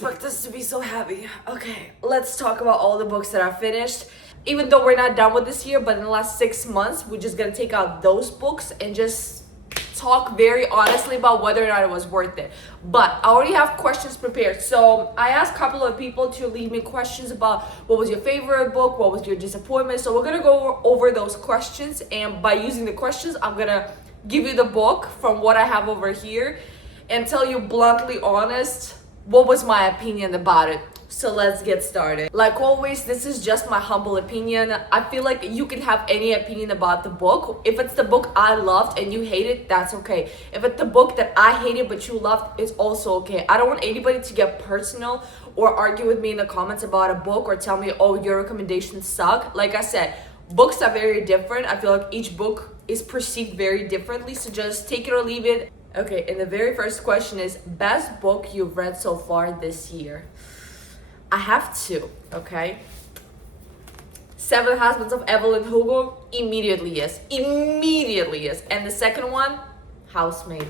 expect this to be so heavy. Okay, let's talk about all the books that are finished. Even though we're not done with this year, but in the last 6 months, we're just gonna take out those books and just talk very honestly about whether or not it was worth it. But I already have questions prepared. So I asked a couple of people to leave me questions about what was your favorite book, what was your disappointment. So we're gonna go over those questions, and by using the questions, I'm gonna give you the book from what I have over here and tell you bluntly honest what was my opinion about it. So let's get started. Like always, this is just my humble opinion. I feel like you can have any opinion about the book. If it's the book I loved and you hate it, that's okay. If it's the book that I hated but you loved, it's also okay. I don't want anybody to get personal or argue with me in the comments about a book or tell me, oh, your recommendations suck. Like I said, books are very different. I feel like each book is perceived very differently, so just take it or leave it. Okay, and the very first question is, best book you've read so far this year? I have two, okay? Seven Husbands of Evelyn Hugo, immediately yes. Immediately yes. And the second one, Housemaid.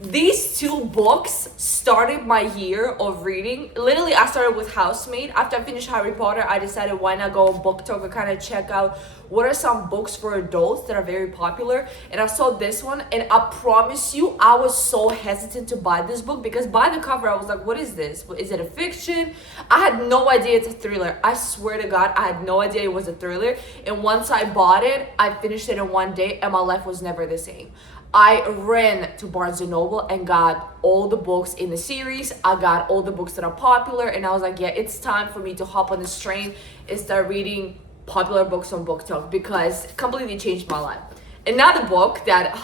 These two books started my year of reading. Literally, I started with Housemaid. After I finished Harry Potter, I decided why not go on BookTok and kind of check out what are some books for adults that are very popular. And I saw this one, and I promise you, I was so hesitant to buy this book because by the cover, I was like, what is this? Is it a fiction? I had no idea it's a thriller. I swear to God, I had no idea it was a thriller. And once I bought it, I finished it in one day, and my life was never the same. I ran to Barnes & Noble and got all the books in the series. I got all the books that are popular, and I was like, yeah, it's time for me to hop on this train and start reading popular books on BookTok because it completely changed my life. Another book that,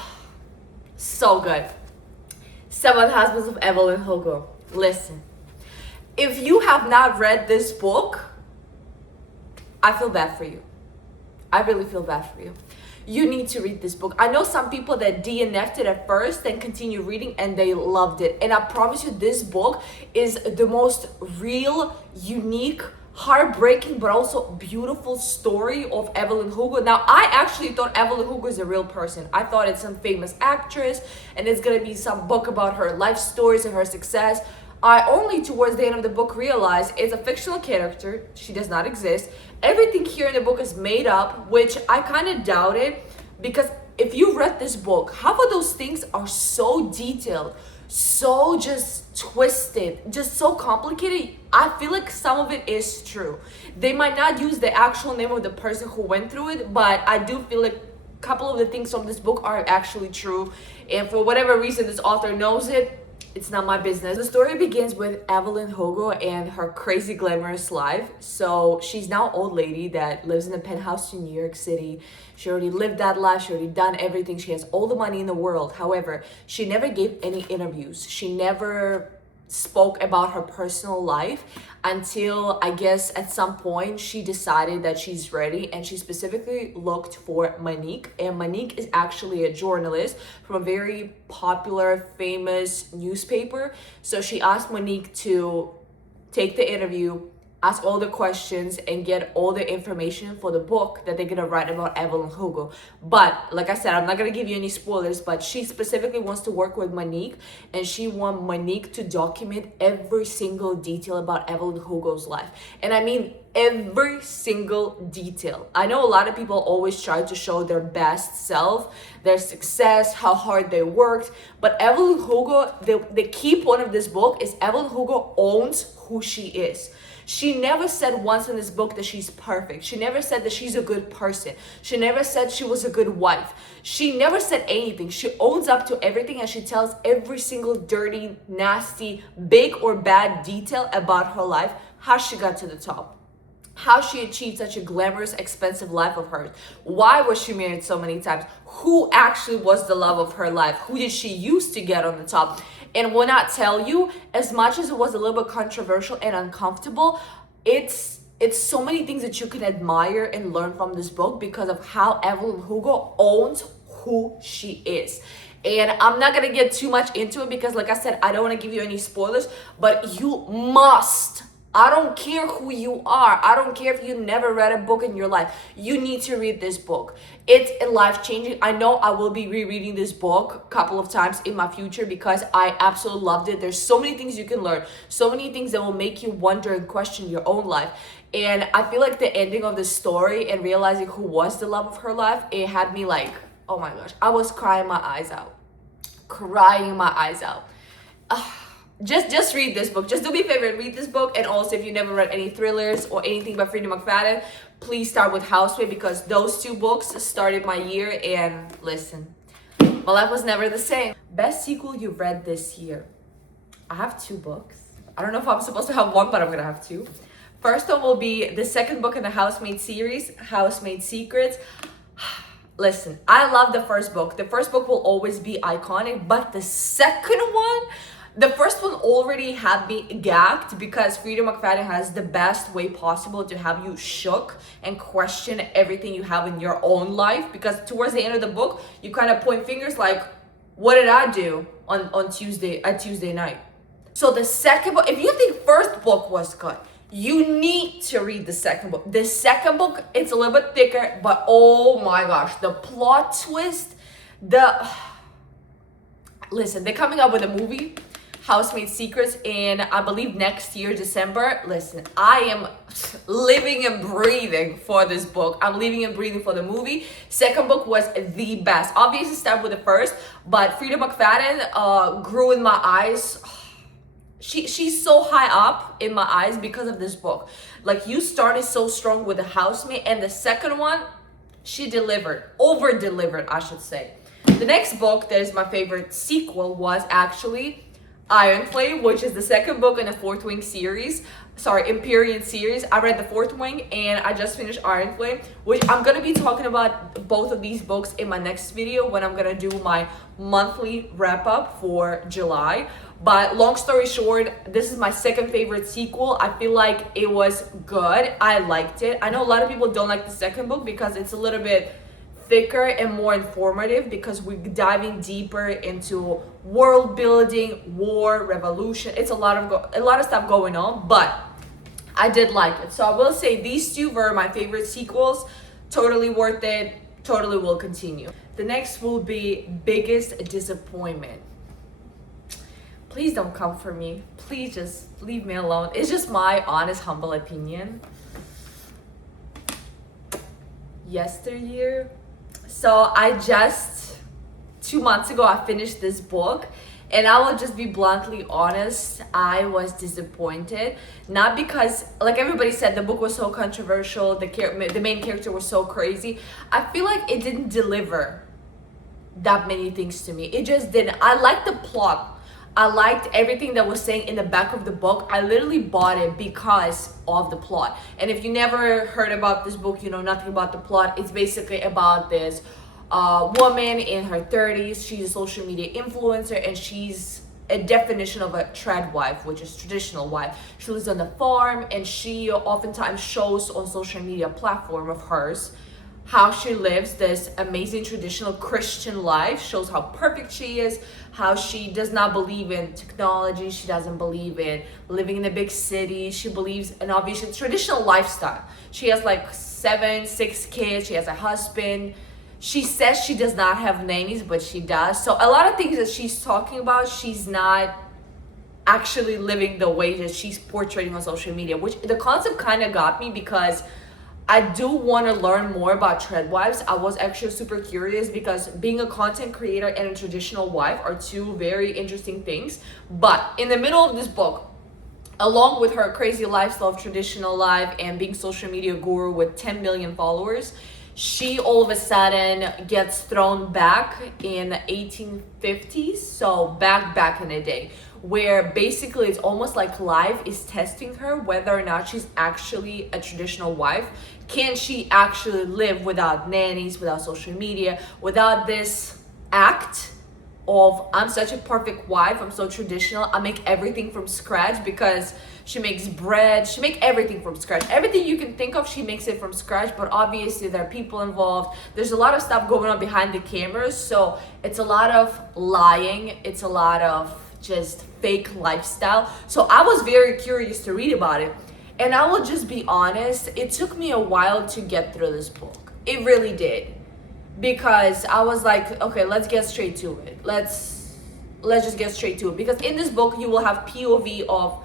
so good. Seven Husbands of Evelyn Hugo. Listen, if you have not read this book, I feel bad for you. I really feel bad for you. You need to read this book. I know some people that DNF'd it at first and continue reading and they loved it. And I promise you, this book is the most real, unique, heartbreaking, but also beautiful story of Evelyn Hugo. Now, I actually thought Evelyn Hugo is a real person. I thought it's some famous actress and it's gonna be some book about her life stories and her success. I only towards the end of the book realized it's a fictional character. She does not exist. Everything here in the book is made up, which I kind of doubted because if you read this book, half of those things are so detailed, so just twisted, just so complicated. I feel like some of it is true. They might not use the actual name of the person who went through it, but I do feel like a couple of the things from this book are actually true. And for whatever reason this author knows it, it's not my business. The story begins with Evelyn Hugo and her crazy glamorous life. So she's now an old lady that lives in a penthouse in New York City. She already lived that life. She already done everything. She has all the money in the world. However, she never gave any interviews. She never spoke about her personal life until I guess at some point she decided that she's ready, and she specifically looked for Monique. And Monique is actually a journalist from a very popular, famous newspaper. So she asked Monique to take the interview, ask all the questions, and get all the information for the book that they're gonna write about Evelyn Hugo. But like I said, I'm not gonna give you any spoilers, but she specifically wants to work with Monique, and she wants Monique to document every single detail about Evelyn Hugo's life. And I mean every single detail. I know a lot of people always try to show their best self, their success, how hard they worked, but Evelyn Hugo, the key point of this book is Evelyn Hugo owns who she is. She never said once in this book that she's perfect. She never said that she's a good person. She never said she was a good wife. She never said anything. She owns up to everything, and she tells every single dirty, nasty, big or bad detail about her life, how she got to the top, how she achieved such a glamorous, expensive life of hers. Why was she married so many times? Who actually was the love of her life? Who did she use to get on the top? And when I tell you, as much as it was a little bit controversial and uncomfortable, it's so many things that you can admire and learn from this book because of how Evelyn Hugo owns who she is. And I'm not gonna get too much into it because like I said, I don't want to give you any spoilers, but you must I don't care who you are. I don't care if you never read a book in your life. You need to read this book. It's life changing. I know I will be rereading this book a couple of times in my future because I absolutely loved it. There's so many things you can learn, so many things that will make you wonder and question your own life. And I feel like the ending of the story and realizing who was the love of her life, it had me like, oh my gosh, I was crying my eyes out. Crying my eyes out. Just read this book. Just do me a favor and read this book. And also, if you never read any thrillers or anything by Freida McFadden, please start with Housemaid, because those two books started my year. And listen, my life was never the same. Best sequel you've read this year? I have two books. I don't know if I'm supposed to have one, but I'm gonna have two. First one will be the second book in the Housemaid series, Housemaid Secrets. Listen, I love the first book. The first book will always be iconic, but the second one, the first one already had me gagged because Freida McFadden has the best way possible to have you shook and question everything you have in your own life. Because towards the end of the book, you kind of point fingers like, what did I do on Tuesday night? So the second book, if you think first book was good, you need to read the second book. The second book, it's a little bit thicker, but oh my gosh, the plot twist, listen, they're coming up with a movie, Housemaid Secrets, and I believe next year, December. Listen, I am living and breathing for this book. I'm living and breathing for the movie. Second book was the best. Obviously, start with the first, but Freida McFadden grew in my eyes. She's so high up in my eyes because of this book. Like, you started so strong with the Housemaid, and the second one, she delivered, over delivered, I should say. The next book that is my favorite sequel was actually Iron Flame, which is the second book in the Fourth Wing series. Sorry, Empyrean series. I read the Fourth Wing and I just finished Iron Flame, which I'm gonna be talking about both of these books in my next video when I'm gonna do my monthly wrap up for July. But long story short, this is my second favorite sequel. I feel like it was good. I liked it. I know a lot of people don't like the second book because it's a little bit thicker and more informative, because we're diving deeper into world building, war, revolution. It's a lot of stuff going on, but I did like it. So I will say these two were my favorite sequels. Totally worth it. Totally will continue. The next will be biggest disappointment. Please don't come for me. Please just leave me alone. It's just my honest, humble opinion. Yesteryear. So 2 months ago, I finished this book, and I will just be bluntly honest, I was disappointed. Not because, like everybody said, the book was so controversial, the main character was so crazy. I feel like it didn't deliver that many things to me. It just didn't. I liked the plot. I liked everything that was saying in the back of the book. I literally bought it because of the plot. And if you never heard about this book, you know nothing about the plot. It's basically about this woman in her 30s. She's a social media influencer, and she's a definition of a trad wife, which is traditional wife. She lives on the farm, and she oftentimes shows on social media platform of hers how she lives this amazing traditional Christian life, shows how perfect she is, how she does not believe in technology, she doesn't believe in living in a big city, she believes in obviously traditional lifestyle. She has like 6 kids, she has a husband. She says she does not have nannies, but she does. So a lot of things that she's talking about, she's not actually living the way that she's portraying on social media, which the concept kind of got me because I do want to learn more about trad wives. I was actually super curious because being a content creator and a traditional wife are two very interesting things. But in the middle of this book, along with her crazy lifestyle of traditional life and being social media guru with 10 million followers, she all of a sudden gets thrown back in the 1850s, so back in the day, where basically it's almost like life is testing her whether or not she's actually a traditional wife. Can she actually live without nannies, without social media, without this act of I'm such a perfect wife, I'm so traditional, I make everything from scratch, because she makes bread, she makes everything from scratch. Everything you can think of, she makes it from scratch, but obviously there are people involved. There's a lot of stuff going on behind the cameras, so it's a lot of lying, it's a lot of just fake lifestyle. So I was very curious to read about it. And I will just be honest, it took me a while to get through this book. It really did. Because I was like, okay, let's get straight to it. Let's just get straight to it. Because in this book, you will have POV of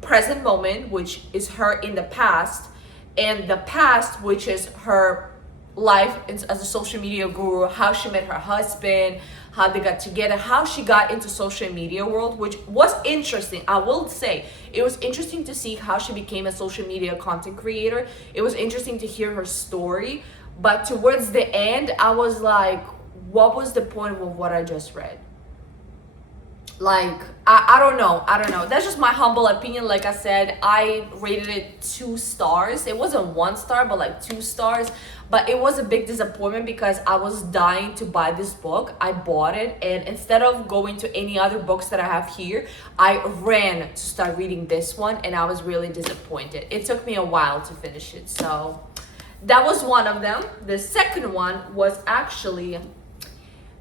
present moment, which is her in the past, and the past, which is her life as a social media guru, how she met her husband, how they got together, how she got into social media world, which was interesting. I will say it was interesting to see how she became a social media content creator. It was interesting to hear her story, but towards the end, I was like, what was the point of what I just read? Like, I don't know. That's just my humble opinion. Like I said, I rated it 2 stars. It wasn't 1 star, but like 2 stars. But it was a big disappointment because I was dying to buy this book. I bought it, and instead of going to any other books that I have here, I ran to start reading this one, and I was really disappointed. It took me a while to finish it. So that was one of them. The second one was actually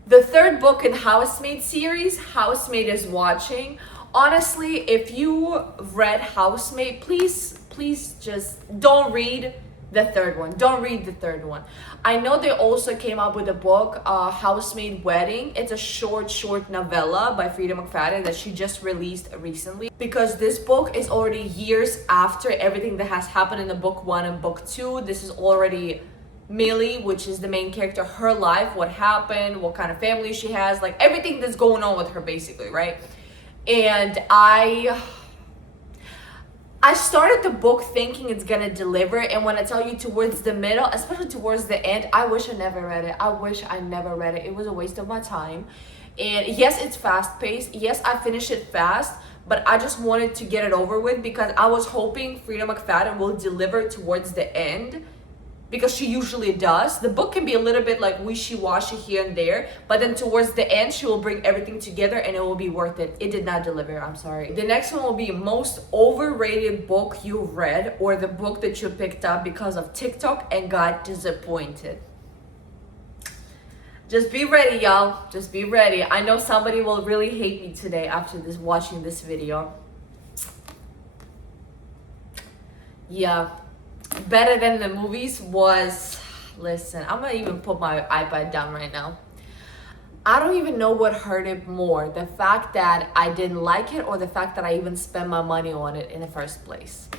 the third book in Housemaid series. Housemaid is watching. Honestly, if you read Housemaid, please just don't read the third one. Don't read the third one. I know they also came up with a book, Housemaid Wedding. It's a short novella by Frida McFadden that she just released recently. Because this book is already years after everything that has happened in the book 1 and book 2. This is already Millie, which is the main character, her life, what happened, what kind of family she has, like everything that's going on with her basically, right? And I started the book thinking it's gonna deliver, and when I tell you towards the middle, especially towards the end, I wish I never read it. I wish I never read it. It was a waste of my time. And yes, it's fast paced. Yes, I finished it fast, but I just wanted to get it over with because I was hoping Frida McFadden will deliver towards the end, because she usually does. The book can be a little bit like wishy-washy here and there, but then towards the end, she will bring everything together and it will be worth it. It did not deliver, I'm sorry. The next one will be most overrated book you read, or the book that you picked up because of TikTok and got disappointed. Just be ready, y'all. Just be ready. I know somebody will really hate me today after watching this video. Yeah. Better Than the Movies was, listen, I'm gonna even put my iPad down right now. I don't even know what hurt it more, the fact that I didn't like it or the fact that I even spent my money on it in the first place.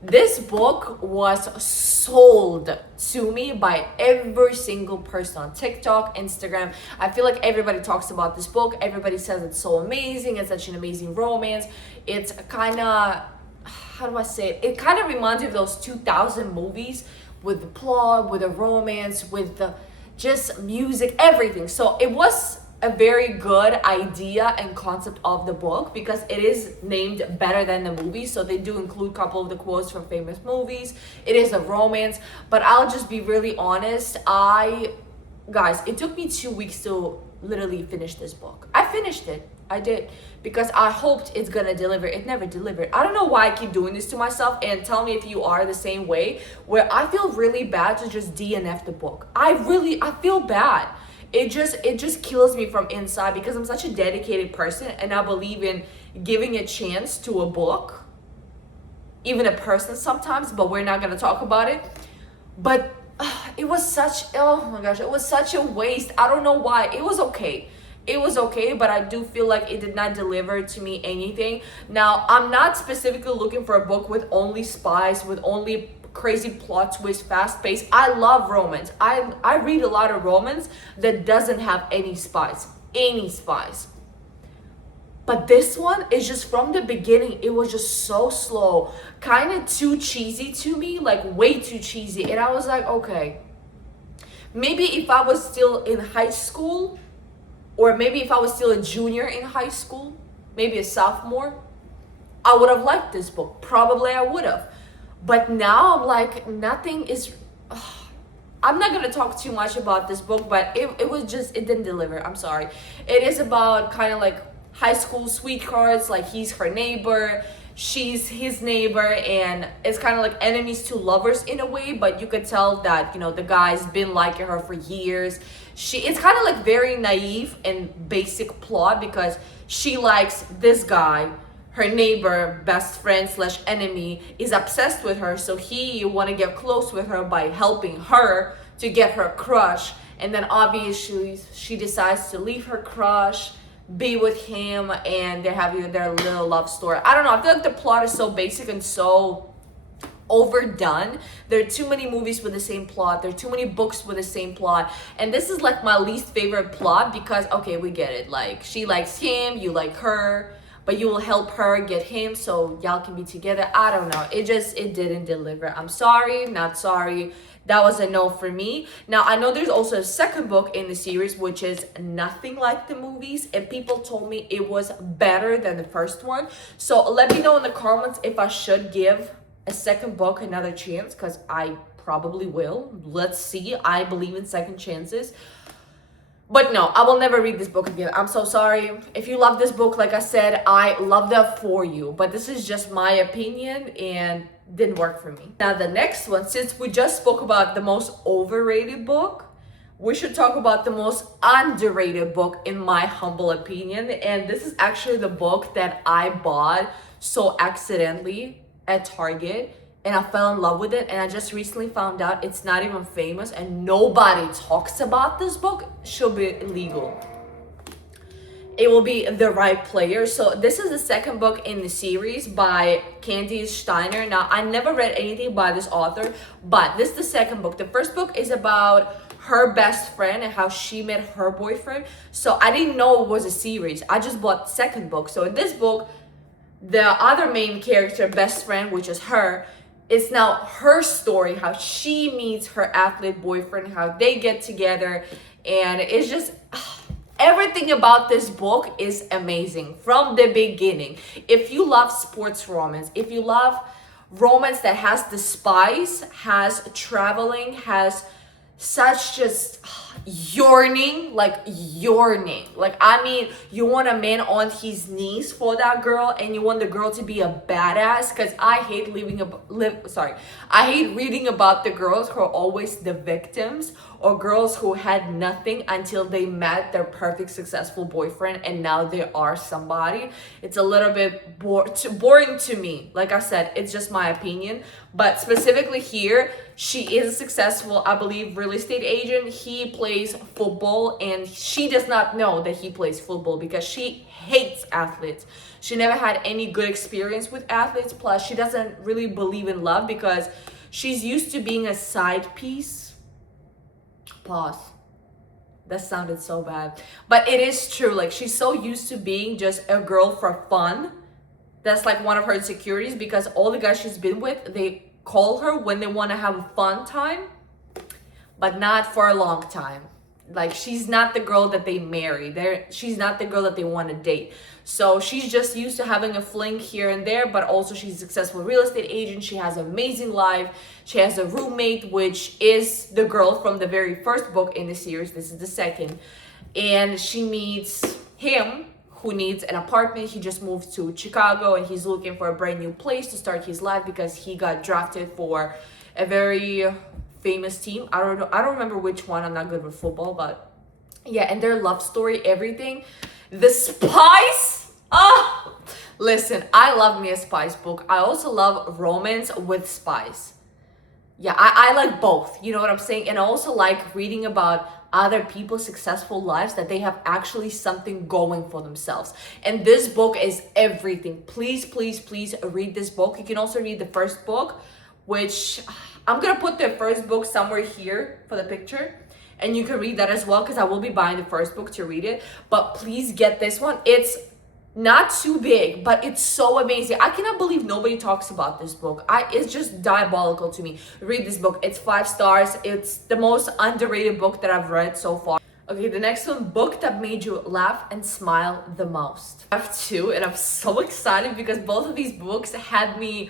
This book was sold to me by every single person on TikTok, Instagram. I feel like everybody talks about this book. Everybody says it's so amazing. It's such an amazing romance. It's kind of, how do I say it? It kind of reminds me of those 2000 movies with the plot, with the romance, with the just music, everything. So it was a very good idea and concept of the book because it is named Better Than the Movie. So they do include a couple of the quotes from famous movies. It is a romance, but I'll just be really honest. Guys, it took me 2 weeks to literally finish this book. I finished it. I did, because I hoped it's gonna deliver. It never delivered. I don't know why I keep doing this to myself, and tell me if you are the same way, where I feel really bad to just DNF the book. I feel bad. It just kills me from inside because I'm such a dedicated person and I believe in giving a chance to a book, even a person sometimes, but we're not gonna talk about it. But it was such, oh my gosh, it was such a waste. I don't know why. It was okay. It was okay, but I do feel like it did not deliver to me anything. Now, I'm not specifically looking for a book with only spies, with only crazy plot twist, fast pace. I love romance. I read a lot of romance that doesn't have any spies. But this one is just from the beginning, it was just so slow, kind of too cheesy to me, like way too cheesy. And I was like, okay, maybe if I was still in high school, or maybe if I was still a junior in high school, maybe a sophomore, I would have liked this book. Probably I would have. But now I'm like, nothing is... I'm not going to talk too much about this book, but it didn't deliver. I'm sorry. It is about kind of like high school sweethearts, like he's her neighbor. she's his neighbor, and it's kind of like enemies to lovers in a way, but you could tell that, you know, the guy's been liking her for years. It's kind of like very naive and basic plot, because she likes this guy, her neighbor, best friend slash enemy, is obsessed with her, so he want to get close with her by helping her to get her crush. And then obviously she decides to leave her crush, be with him, and they're having their little love story. I don't know, I feel like the plot is so basic and so overdone. There are too many movies with the same plot, there are too many books with the same plot, and this is like my least favorite plot, because okay, we get it, like she likes him, you like her, but you will help her get him so y'all can be together. I don't know, it didn't deliver. I'm sorry, not sorry. That was a no for me. Now, I know there's also a second book in the series, which is nothing like the movies, and people told me it was better than the first one. So let me know in the comments if I should give a second book another chance, because I probably will. Let's see. I believe in second chances. But no, I will never read this book again. I'm so sorry. If you love this book, like I said, I love that for you. But this is just my opinion, and didn't work for me. Now the next one, since we just spoke about the most overrated book, we should talk about the most underrated book in my humble opinion. And this is actually the book that I bought so accidentally at Target, and I fell in love with it, and I just recently found out it's not even famous and nobody talks about this book. Should be illegal. It will be The Right Player. So this is the second book in the series by Candice Steiner. Now, I never read anything by this author, but this is the second book. The first book is about her best friend and how she met her boyfriend. So I didn't know it was a series. I just bought the second book. So in this book, the other main character, best friend, which is her, it's now her story, how she meets her athlete boyfriend, how they get together, and it's just everything about this book is amazing from the beginning. If you love sports romance, if you love romance that has the spice, has traveling, has such just yearning, like I mean, you want a man on his knees for that girl, and you want the girl to be a badass, because I hate I hate reading about the girls who are always the victims, or girls who had nothing until they met their perfect successful boyfriend and now they are somebody. It's a little bit boring to me. Like I said, it's just my opinion, but specifically here, she is a successful, I believe, real estate agent. He plays football, and she does not know that he plays football because she hates athletes. She never had any good experience with athletes. Plus, she doesn't really believe in love because she's used to being a side piece. Pause. That sounded so bad. But it is true. Like, she's so used to being just a girl for fun. That's like one of her insecurities, because all the guys she's been with, they call her when they want to have a fun time, but not for a long time. Like, she's not the girl that they marry. She's not the girl that they want to date. So she's just used to having a fling here and there, but also she's a successful real estate agent. She has an amazing life. She has a roommate, which is the girl from the very first book in the series. This is the second. And she meets him, who needs an apartment. He just moved to Chicago, and he's looking for a brand new place to start his life because he got drafted for a very famous team. I don't remember which one. I'm not good with football, but yeah. And their love story, everything, the spice. Listen, I love me a spice book. I also love romance with spice. Yeah, I like both. You know what I'm saying? And I also like reading about other people's successful lives, that they have actually something going for themselves. And this book is everything. Please, please, please read this book. You can also read the first book, which I'm gonna put the first book somewhere here for the picture, and you can read that as well, because I will be buying the first book to read it. But please get this one. It's not too big, but it's so amazing. I cannot believe nobody talks about this book. It's just diabolical to me. Read this book. It's 5 stars. It's the most underrated book that I've read so far. Okay, the next one, book that made you laugh and smile the most. I have 2, and I'm so excited because both of these books had me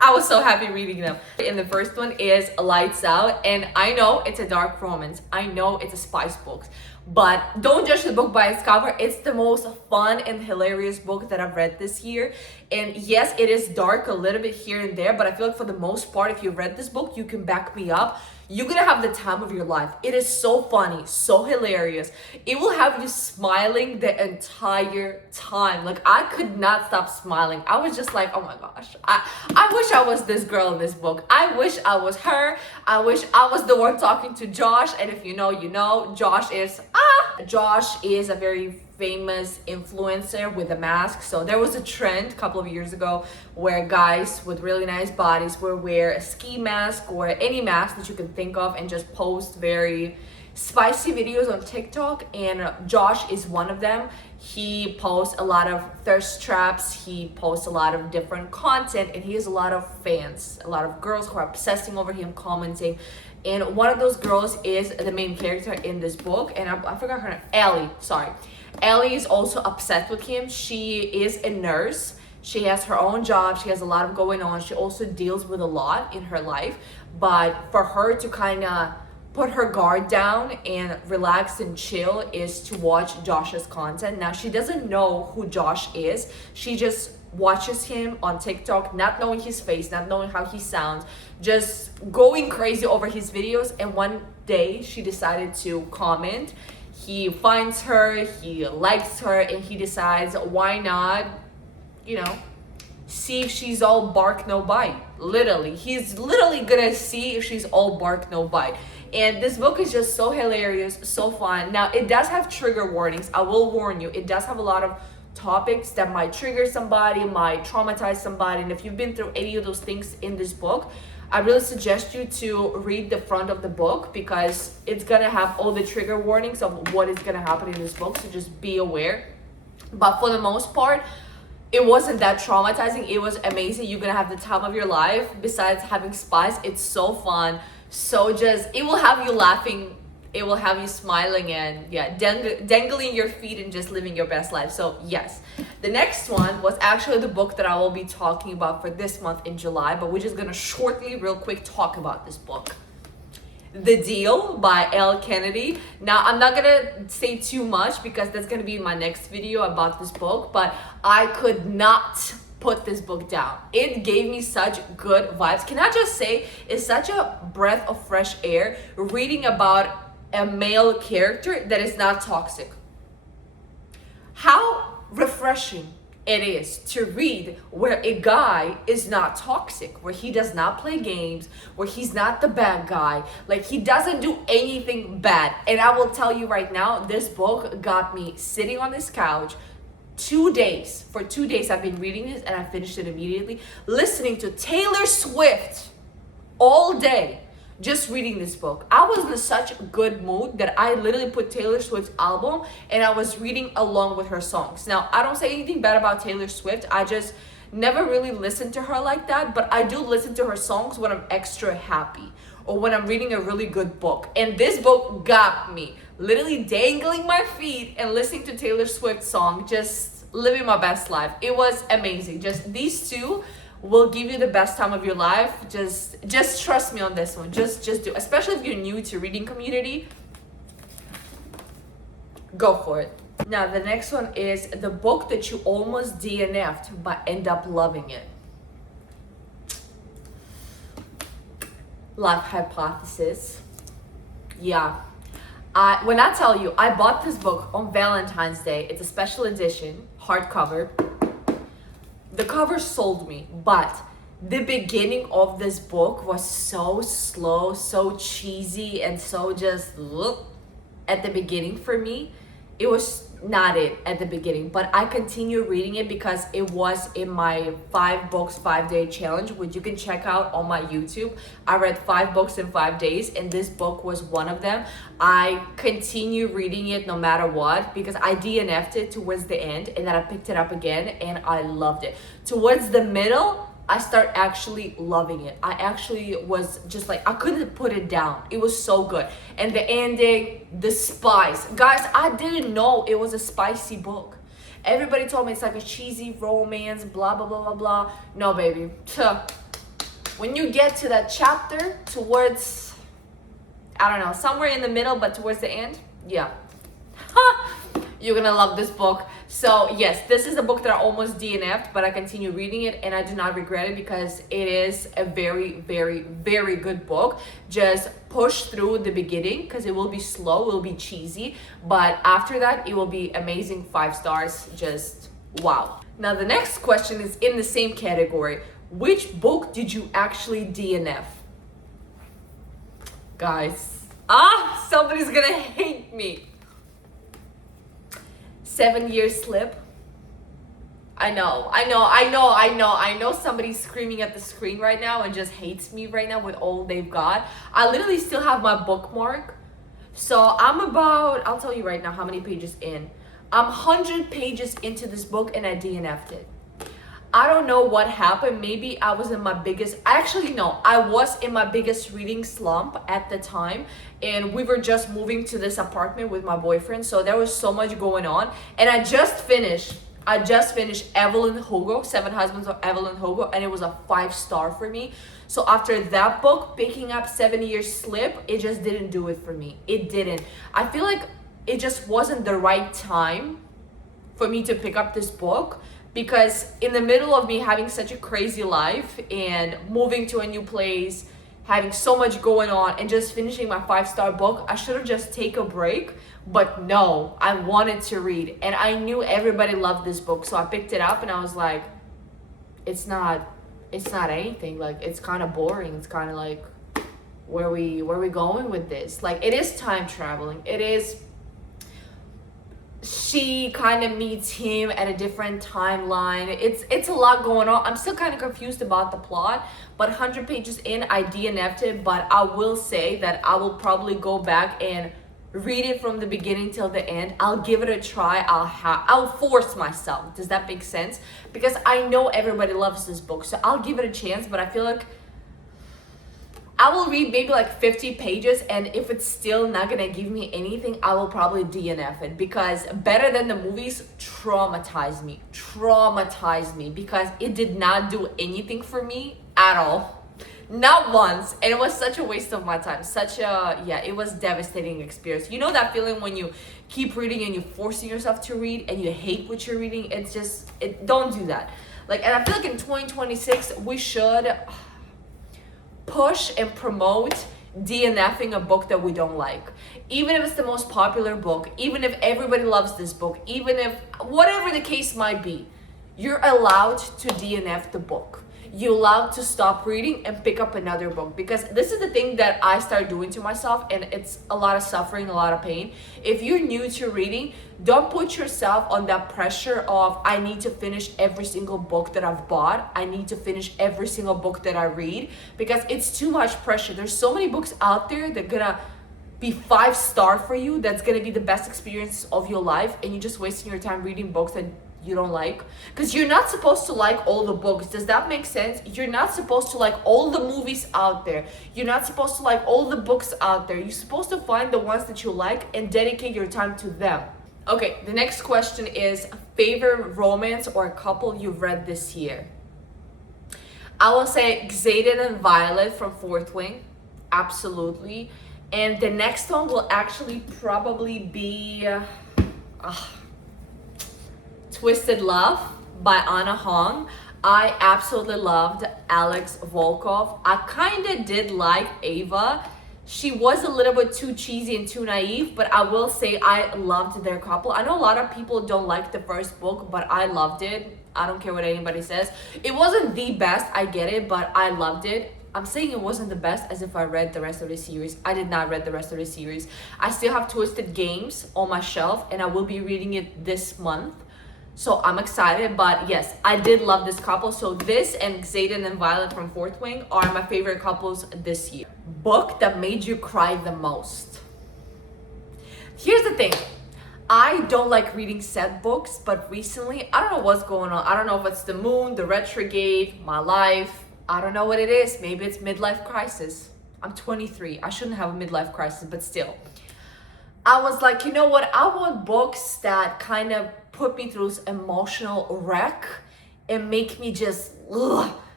I was so happy reading them. And the first one is Lights Out. And I know it's a dark romance. I know it's a spice book. But don't judge the book by its cover. It's the most fun and hilarious book that I've read this year. And yes, it is dark a little bit here and there, but I feel like for the most part, if you read this book, you can back me up. You're gonna have the time of your life. It is so funny, so hilarious. It will have you smiling the entire time. Like, I could not stop smiling. I was just like, oh my gosh, I wish I was this girl in this book. I wish I was her. I wish I was the one talking to Josh. And if you know, you know. Josh is a very famous influencer with a mask. So there was a trend a couple of years ago where guys with really nice bodies would wear a ski mask or any mask that you can think of and just post very spicy videos on TikTok, and Josh is one of them. He posts a lot of thirst traps, he posts a lot of different content, and he has a lot of fans, a lot of girls who are obsessing over him, commenting. And one of those girls is the main character in this book, and I forgot her name, Ellie is also obsessed with him. She is a nurse. She has her own job. She has a lot of going on. She also deals with a lot in her life. But for her to kind of put her guard down and relax and chill is to watch Josh's content. Now, she doesn't know who Josh is. She just watches him on TikTok, not knowing his face, not knowing how he sounds, just going crazy over his videos. And one day she decided to comment. He finds her, he likes her, and he decides, why not, see if she's all bark, no bite. Literally. He's literally gonna see if she's all bark, no bite. And this book is just so hilarious, so fun. Now, it does have trigger warnings. I will warn you, it does have a lot of topics that might trigger somebody, might traumatize somebody. And if you've been through any of those things in this book, I really suggest you to read the front of the book, because it's gonna have all the trigger warnings of what is gonna happen in this book, so just be aware. But for the most part, it wasn't that traumatizing. It was amazing. You're gonna have the time of your life. Besides having spice, it's so fun. So it will have you laughing, it will have you smiling, and dangling your feet and just living your best life. So yes, the next one was actually the book that I will be talking about for this month in July, but we're just gonna shortly, real quick, talk about this book. The Deal by Elle Kennedy. Now, I'm not gonna say too much because that's gonna be my next video about this book, but I could not put this book down. It gave me such good vibes. Can I just say, it's such a breath of fresh air reading about a male character that is not toxic. How refreshing it is to read where a guy is not toxic, where he does not play games, where he's not the bad guy, like he doesn't do anything bad. And I will tell you right now, this book got me sitting on this couch 2 days. For 2 days I've been reading this, and I finished it immediately, listening to Taylor Swift all day, just reading this book. I was in such a good mood that I literally put Taylor Swift's album and I was reading along with her songs. Now, I don't say anything bad about Taylor Swift. I just never really listened to her like that, but I do listen to her songs when I'm extra happy or when I'm reading a really good book. And this book got me literally dangling my feet and listening to Taylor Swift's song, just living my best life. It was amazing. Just these two will give you the best time of your life. Just trust me on this one. Just do, especially if you're new to reading community, go for it. Now, the next one is the book that you almost DNF'd but end up loving it. Life Hypothesis. Yeah. When I tell you, I bought this book on Valentine's Day. It's a special edition, hardcover. The cover sold me, but the beginning of this book was so slow, so cheesy, and so just at the beginning for me. It was not it at the beginning, but I continued reading it because it was in my 5 books 5-day challenge, which you can check out on my YouTube. I read 5 books in 5 days, and this book was one of them. I continued reading it no matter what because I DNF'd it towards the end, and then I picked it up again and I loved it. Towards the middle, I start actually loving it. I actually was just like, I couldn't put it down. It was so good. And the ending, the spice. Guys, I didn't know it was a spicy book. Everybody told me it's like a cheesy romance, blah, blah, blah, blah, blah. No, baby. when you get to that chapter towards, I don't know, somewhere in the middle, but towards the end, yeah. You're gonna love this book. So yes, this is a book that I almost DNF'd, but I continue reading it and I do not regret it because it is a very, very, very good book. Just push through the beginning because it will be slow, it will be cheesy, but after that, it will be amazing. 5 stars, just wow. Now the next question is in the same category. Which book did you actually DNF? Guys, somebody's gonna hate me. 7 Year Slip. I know somebody's screaming at the screen right now and just hates me right now with all they've got. I literally still have my bookmark. So I'm about, I'll tell you right now how many pages in. I'm 100 pages into this book and I DNF'd it. I don't know what happened. Maybe I was in my biggest, actually no, I was in my biggest reading slump at the time. And we were just moving to this apartment with my boyfriend. So there was so much going on. And I just finished Evelyn Hugo, 7 Husbands of Evelyn Hugo. And it was a 5-star for me. So after that book, picking up 7 Year Slip, it just didn't do it for me. It didn't. I feel like it just wasn't the right time for me to pick up this book. Because in the middle of me having such a crazy life and moving to a new place, having so much going on and just finishing my 5-star book, I should have just taken a break. But no, I wanted to read and I knew everybody loved this book. So I picked it up and I was like, it's not anything. Like, it's kind of boring. It's kind of like, where we going with this? Like, it is time traveling. It is, she kind of meets him at a different timeline. It's a lot going on. I'm still kind of confused about the plot, but 100 pages in, I DNF'd it. But I will say that I will probably go back and read it from the beginning till the end. I'll give it a try. I'll force myself. Does that make sense? Because I know everybody loves this book, so I'll give it a chance. But I feel like I will read maybe like 50 pages, and if it's still not gonna give me anything, I will probably DNF it. Because Better Than the Movies traumatized me because it did not do anything for me at all. Not once. And it was such a waste of my time. It was devastating experience. You know that feeling when you keep reading and you're forcing yourself to read and you hate what you're reading? Don't do that. Like, and I feel like in 2026, we should push and promote DNFing a book that we don't like. Even if it's the most popular book, even if everybody loves this book, even if whatever the case might be, you're allowed to DNF the book. You're allowed to stop reading and pick up another book, because this is the thing that I started doing to myself, and it's a lot of suffering, a lot of pain. If you're new to reading, don't put yourself on that pressure of, I need to finish every single book that I've bought. I need to finish every single book that I read, because it's too much pressure. There's so many books out there that are gonna be 5-star for you. That's gonna be the best experience of your life, and you're just wasting your time reading books that you don't like, because you're not supposed to like all the books. Does that make sense? You're not supposed to like all the movies out there. You're not supposed to like all the books out there. You're supposed to find the ones that you like and dedicate your time to them. Okay, the next question is favorite romance or couple you've read this year. I will say Xaden and Violet from Fourth Wing, absolutely. And the next one will actually probably be Twisted Love by Anna Hong. I absolutely loved Alex Volkov. I kind of did like Ava. She was a little bit too cheesy and too naive, but I will say I loved their couple. I know a lot of people don't like the first book, but I loved it. I don't care what anybody says. It wasn't the best, I get it, but I loved it. I'm saying it wasn't the best as if I read the rest of the series. I did not read the rest of the series. I still have Twisted Games on my shelf, and I will be reading it this month. So I'm excited, but yes, I did love this couple. So this and Xaden and Violet from Fourth Wing are my favorite couples this year. Book that made you cry the most. Here's the thing. I don't like reading sad books, but recently, I don't know what's going on. I don't know if it's the moon, the retrograde, my life. I don't know what it is. Maybe it's midlife crisis. I'm 23. I shouldn't have a midlife crisis, but still. I was like, you know what? I want books that kind of put me through this emotional wreck and make me just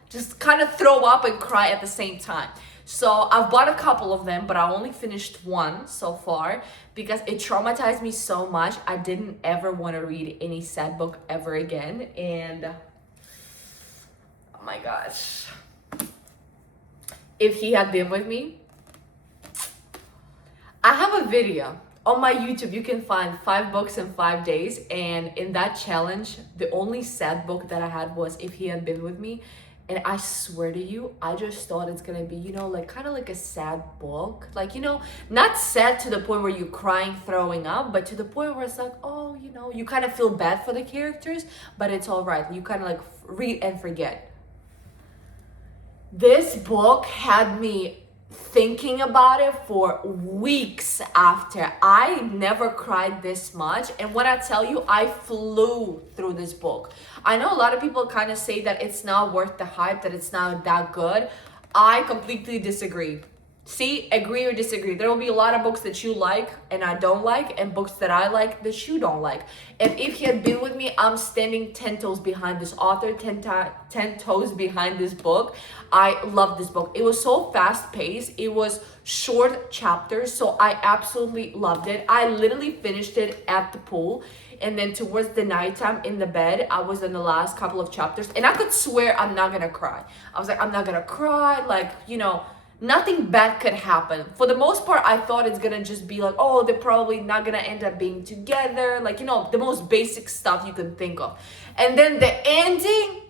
just kind of throw up and cry at the same time. So I've bought a couple of them, but I only finished one so far because it traumatized me so much. I didn't ever want to read any sad book ever again. And oh my gosh, If He Had Been With Me. I have a video on my YouTube. You can find 5 books in 5 days, and in that challenge, the only sad book that I had was If He Had Been With Me. And I swear to you, I just thought it's gonna be, like kind of like a sad book. Like, not sad to the point where you're crying, throwing up, but to the point where it's like, oh, you kind of feel bad for the characters, but it's all right. You kind of like read and forget. This book had me thinking about it for weeks after. I never cried this much, and when I tell you, I flew through this book. I know a lot of people kind of say that it's not worth the hype, that it's not that good. I completely disagree. See, agree or disagree. There will be a lot of books that you like and I don't like, and books that I like that you don't like. And If He Had Been With Me, I'm standing 10 toes behind this author, 10 toes behind this book. I love this book. It was so fast paced. It was short chapters, so I absolutely loved it. I literally finished it at the pool. And then towards the nighttime in the bed, I was in the last couple of chapters, and I could swear I'm not gonna cry. I was like, I'm not gonna cry, nothing bad could happen. For the most part, I thought it's gonna just be like, oh, they're probably not gonna end up being together. The most basic stuff you can think of. And then the ending,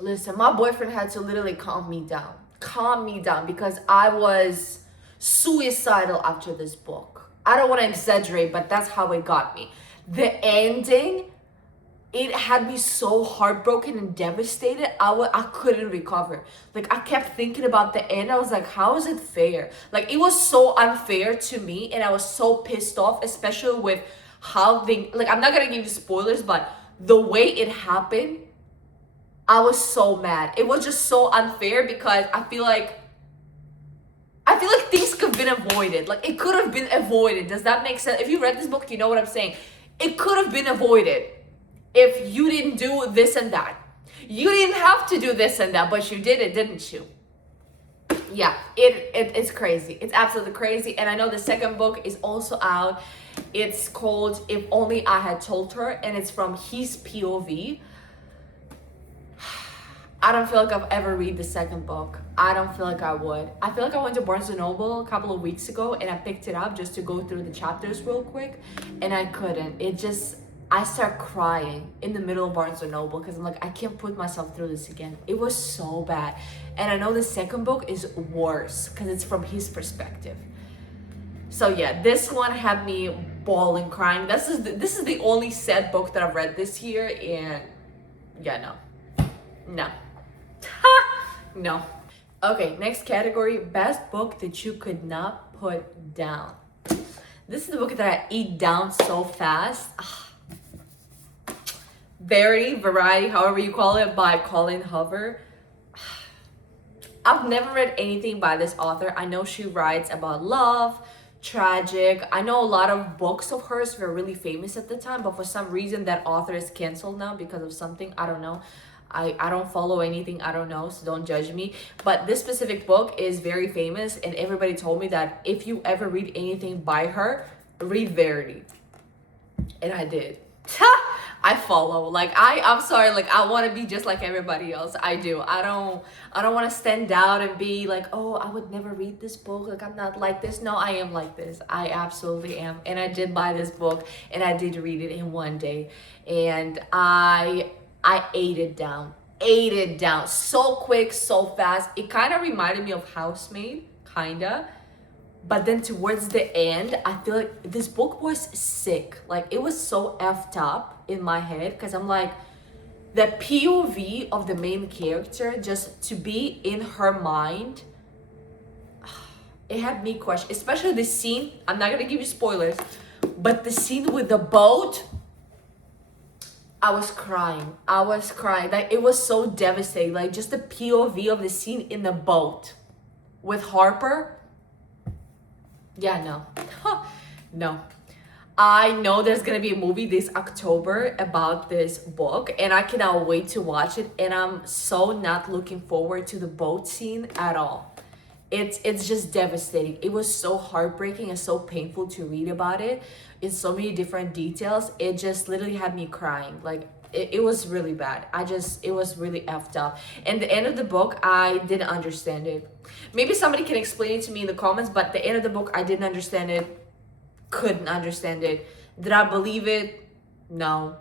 listen, my boyfriend had to literally calm me down because I was suicidal after this book. I don't want to exaggerate, but that's how it got me. The ending, it had me so heartbroken and devastated. I couldn't recover. I kept thinking about the end. I was like, how is it fair? It was so unfair to me, and I was so pissed off, especially with how I'm not gonna give you spoilers, but the way it happened, I was so mad. It was just so unfair because I feel like things could have been avoided. It could have been avoided. Does that make sense? If you read this book, you know what I'm saying. It could have been avoided if you didn't do this and that. You didn't have to do this and that, but you did it, didn't you? Yeah, it's crazy. It's absolutely crazy. And I know the second book is also out. It's called If Only I Had Told Her, and it's from his POV. I don't feel like I've ever read the second book. I don't feel like I would. I feel like I went to Barnes & Noble a couple of weeks ago, and I picked it up just to go through the chapters real quick, and I couldn't. I start crying in the middle of Barnes & Noble because I'm like, I can't put myself through this again. It was so bad. And I know the second book is worse because it's from his perspective. So yeah, this one had me bawling, crying. This is the only sad book that I've read this year, and yeah, no. No. Okay, next category, best book that you could not put down. This is the book that I eat down so fast. Variety, however you call it, by Colleen Hoover. I've never read anything by this author. I know she writes about love, tragic. I know a lot of books of hers were really famous at the time, but for some reason that author is canceled now because of something. I don't know. I don't follow anything. I don't know, so don't judge me. But this specific book is very famous, and everybody told me that if you ever read anything by her, read Verity. And I did. I follow. I'm sorry, I want to be just like everybody else. I do. I don't want to stand out and be like, oh, I would never read this book. I'm not like this. No, I am like this. I absolutely am. And I did buy this book, and I did read it in one day. And I ate it down so quick, so fast. It kind of reminded me of Housemaid, kinda. But then towards the end, I feel like this book was sick. It was so effed up in my head because I'm like, the POV of the main character, just to be in her mind, it had me question, especially the scene. I'm not gonna give you spoilers, but the scene with the boat, I was crying. It was so devastating. Just the POV of the scene in the boat with Harper. Yeah, no. No. I know there's gonna be a movie this October about this book, and I cannot wait to watch it. And I'm so not looking forward to the boat scene at all. It's just devastating. It was so heartbreaking and so painful to read about it in so many different details. It just literally had me crying. Like it was really bad. It was really effed up. And the end of the book, I didn't understand it. Maybe somebody can explain it to me in the comments, but the end of the book, I didn't understand it. Couldn't understand it. Did I believe it? No.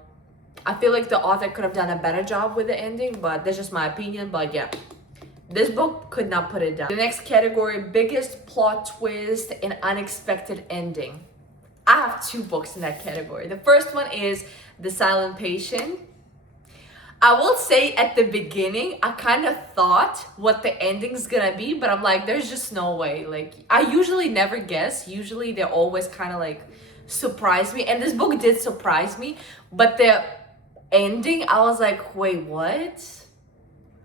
I feel like the author could have done a better job with the ending, but that's just my opinion. But yeah, this book could not put it down. The next category, biggest plot twist and unexpected ending. I have 2 books in that category. The first one is The Silent Patient. I will say at the beginning, I kind of thought what the ending's gonna be, but I'm like, there's just no way. Like, I usually never guess. Usually they always kind of like surprise me. And this book did surprise me, but the ending, I was like, wait, what?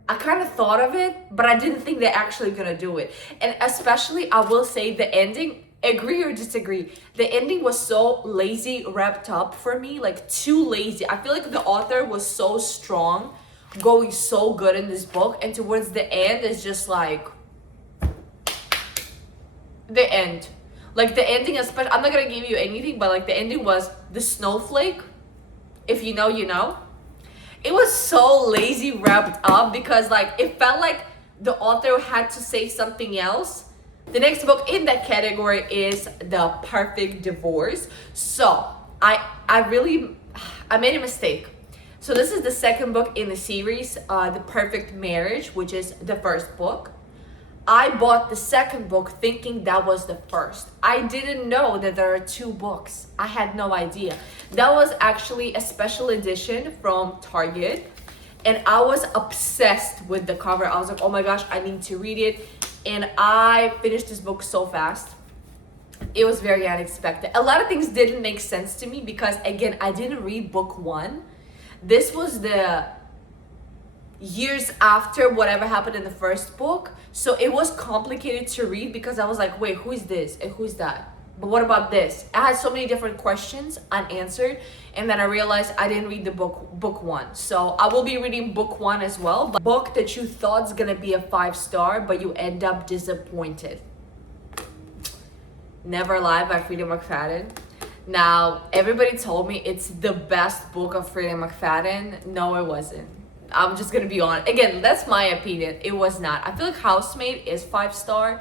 I kind of thought of it, but I didn't think they're actually gonna do it. And especially, I will say the ending, agree or disagree, the ending was so lazy wrapped up for me, like too lazy. I feel like the author was so strong, going so good in this book, and towards the end it's just like the end. Like the ending, especially, I'm not gonna give you anything, but like the ending was the snowflake. If you know, you know. It was so lazy wrapped up because like it felt like the author had to say something else. The next book in that category is The Perfect Divorce. So I made a mistake. So this is the second book in the series, The Perfect Marriage, which is the first book. I bought the second book thinking that was the first. I didn't know that there are 2 books. I had no idea. That was actually a special edition from Target. And I was obsessed with the cover. I was like, oh my gosh, I need to read it. And I finished this book so fast. It was very unexpected. A lot of things didn't make sense to me because, again, I didn't read book 1. This was the years after whatever happened in the first book. So it was complicated to read because I was like, wait, who is this and who's that? But what about this? I had so many different questions unanswered, and then I realized I didn't read the book 1. So I will be reading book 1 as well, but book that you thought is gonna be a 5-star, but you end up disappointed. Never Lie by Freida McFadden. Now, everybody told me it's the best book of Freida McFadden. No, it wasn't. I'm just gonna be honest. Again, that's my opinion. It was not. I feel like Housemaid is 5-star.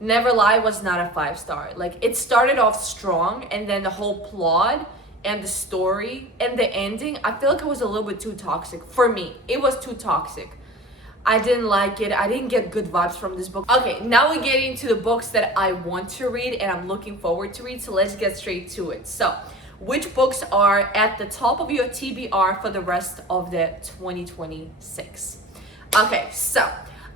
Never Lie was not a 5-star. Like, it started off strong, and then the whole plot and the story and the ending, I feel like it was a little bit too toxic for me. It was too toxic. I didn't like it. I didn't get good vibes from this book. Okay, now we're getting to the books that I want to read and I'm looking forward to read. So let's get straight to it. So, which books are at the top of your TBR for the rest of the 2026? Okay, so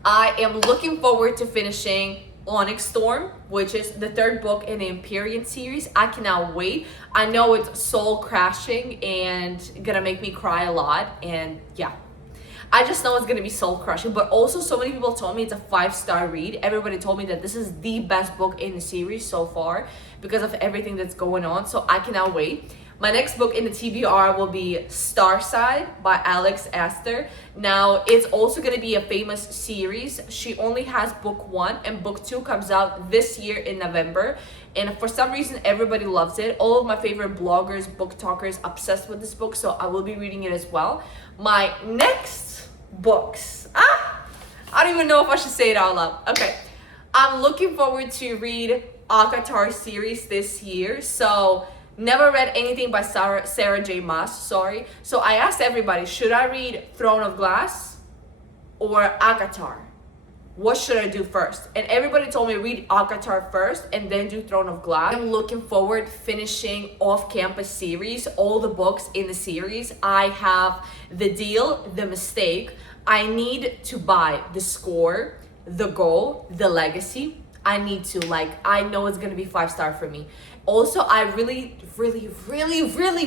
I am looking forward to finishing Onyx Storm, which is the 3rd book in the Empyrean series. I cannot wait. I know it's soul crashing and gonna make me cry a lot, and yeah, I just know it's gonna be soul crushing. But also, so many people told me it's a 5-star read. Everybody told me that this is the best book in the series so far because of everything that's going on, so I cannot wait. My next book in the TBR will be Starside by Alex Astor. Now, it's also going to be a famous series. She only has book 1 and book 2 comes out this year in November. And for some reason, everybody loves it. All of my favorite bloggers, book talkers, obsessed with this book, so I will be reading it as well. My next books. I don't even know if I should say it out loud. Okay. I'm looking forward to read ACOTAR series this year. So, never read anything by Sarah J. Maas, sorry. So I asked everybody, should I read Throne of Glass or ACOTAR? What should I do first? And everybody told me read ACOTAR first and then do Throne of Glass. I'm looking forward finishing Off-Campus series, all the books in the series. I have The Deal, The Mistake. I need to buy The Score, The Goal, The Legacy. I need to, I know it's gonna be 5-star for me. Also, I really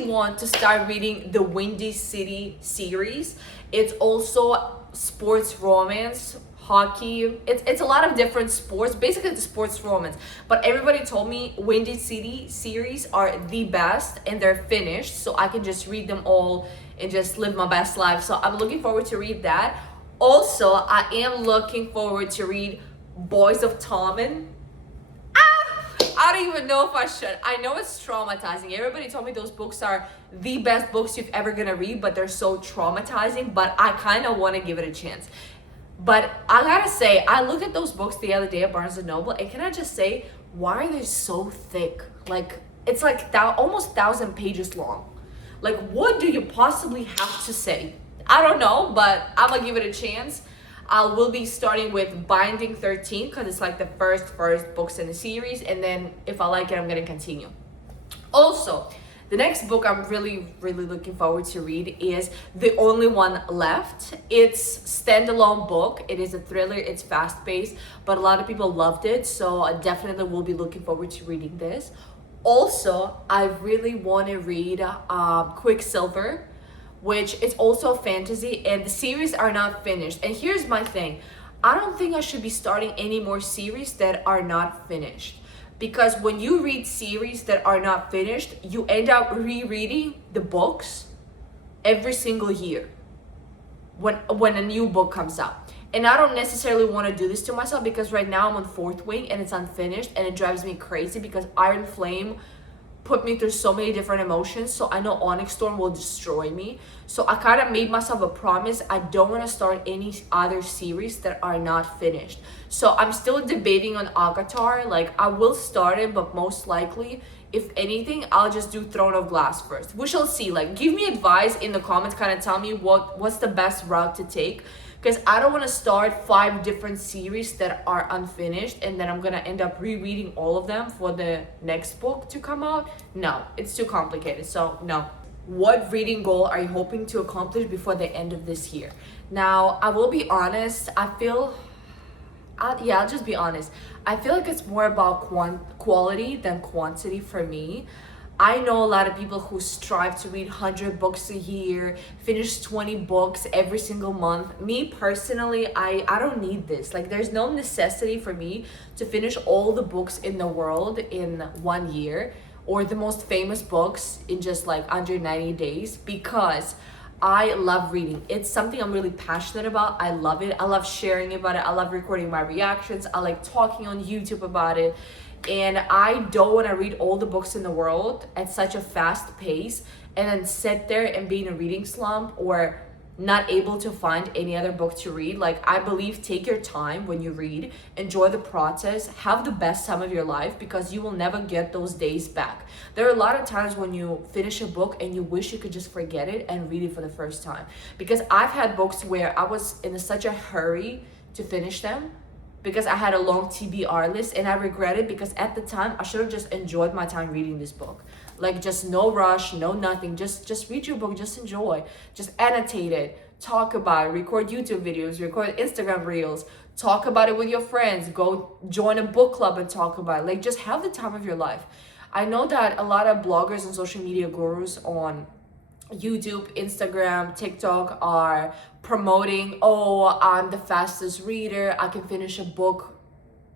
want to start reading the Windy City series. It's also sports romance, hockey. It's a lot of different sports. Basically, it's sports romance. But everybody told me Windy City series are the best, and they're finished, so I can just read them all and just live my best life. So I'm looking forward to read that. Also, I am looking forward to read Boys of Tommen. I don't even know if I should. I know it's traumatizing. Everybody told me those books are the best books you've ever gonna read, but they're so traumatizing. But I kind of want to give it a chance. But I gotta say, I looked at those books the other day at Barnes and Noble, and can I just say, why are they so thick? Like, it's like almost 1,000 pages long. Like, what do you possibly have to say? I don't know, but I'm gonna give it a chance. I will be starting with Binding 13 because it's like the first books in the series, and then if I like it, I'm gonna continue. Also, the next book I'm really looking forward to read is The Only One Left. It's standalone book. It is a thriller. It's fast-paced, but a lot of people loved it, so I definitely will be looking forward to reading this. Also, I really want to read Quicksilver, which is also fantasy, and the series are not finished. And here's my thing. I don't think I should be starting any more series that are not finished. Because when you read series that are not finished, you end up rereading the books every single year when a new book comes out. And I don't necessarily want to do this to myself, because right now I'm on Fourth Wing and it's unfinished, and it drives me crazy because Iron Flame put me through so many different emotions, so I know Onyx Storm will destroy me. So I kind of made myself a promise. I don't want to start any other series that are not finished. So I'm still debating on Agatar. Like, I will start it, but most likely, if anything, I'll just do Throne of Glass first. We shall see. Like, give me advice in the comments, kind of tell me what's the best route to take, because I don't want to start 5 different series that are unfinished and then I'm going to end up rereading all of them for the next book to come out. No, it's too complicated. So no. What reading goal are you hoping to accomplish before the end of this year? Now, I will be honest. I'll just be honest. I feel like it's more about quality than quantity for me. I know a lot of people who strive to read 100 books a year, finish 20 books every single month. Me personally, I don't need this. Like, there's no necessity for me to finish all the books in the world in 1 year, or the most famous books in just like under 90 days, because I love reading. It's something I'm really passionate about. I love it. I love sharing about it. I love recording my reactions. I like talking on YouTube about it. And I don't want to read all the books in the world at such a fast pace and then sit there and be in a reading slump or not able to find any other book to read. Like, I believe, take your time when you read, enjoy the process, have the best time of your life, because you will never get those days back. There are a lot of times when you finish a book and you wish you could just forget it and read it for the first time. Because I've had books where I was in such a hurry to finish them, because I had a long TBR list, and I regret it because at the time I should have just enjoyed my time reading this book. Like, just no rush, no nothing. Just read your book, just enjoy. Just annotate it, talk about it, record YouTube videos, record Instagram reels, talk about it with your friends, go join a book club and talk about it. Like, just have the time of your life. I know that a lot of bloggers and social media gurus on YouTube, Instagram, TikTok are promoting, oh, I'm the fastest reader, I can finish a book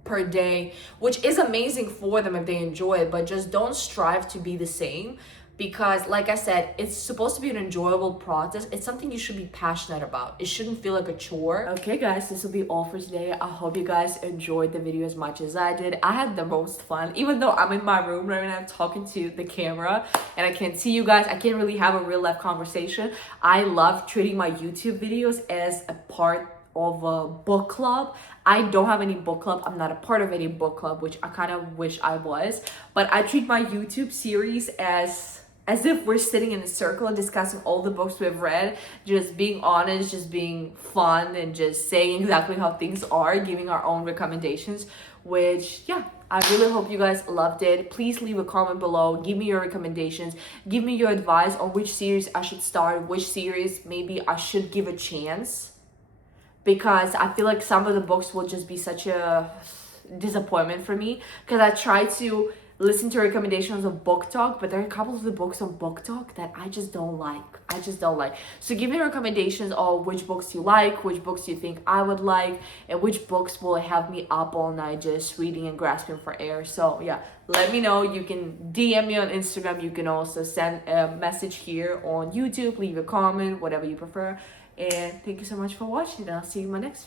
per day, which is amazing for them if they enjoy it, but just don't strive to be the same, because like I said, it's supposed to be an enjoyable process. It's something you should be passionate about. It shouldn't feel like a chore. Okay guys, this will be all for today. I hope you guys enjoyed the video as much as I did. I had the most fun, even though I'm in my room right now talking to the camera and I can't see you guys. I can't really have a real life conversation. I love treating my YouTube videos as a part of a book club. I don't have any book club. I'm not a part of any book club, which I kind of wish I was, but I treat my YouTube series as if we're sitting in a circle and discussing all the books we've read, just being honest, just being fun, and just saying exactly how things are, giving our own recommendations, which, yeah, I really hope you guys loved it. Please leave a comment below. Give me your recommendations. Give me your advice on which series I should start, which series maybe I should give a chance, because I feel like some of the books will just be such a disappointment for me, because I try to listen to recommendations of book talk, but there are a couple of the books on book talk that I just don't like. I just don't like. So give me recommendations of which books you like, which books you think I would like, and which books will have me up all night just reading and grasping for air. So yeah, let me know. You can DM me on Instagram. You can also send a message here on YouTube, leave a comment, whatever you prefer. And thank you so much for watching. I'll see you in my next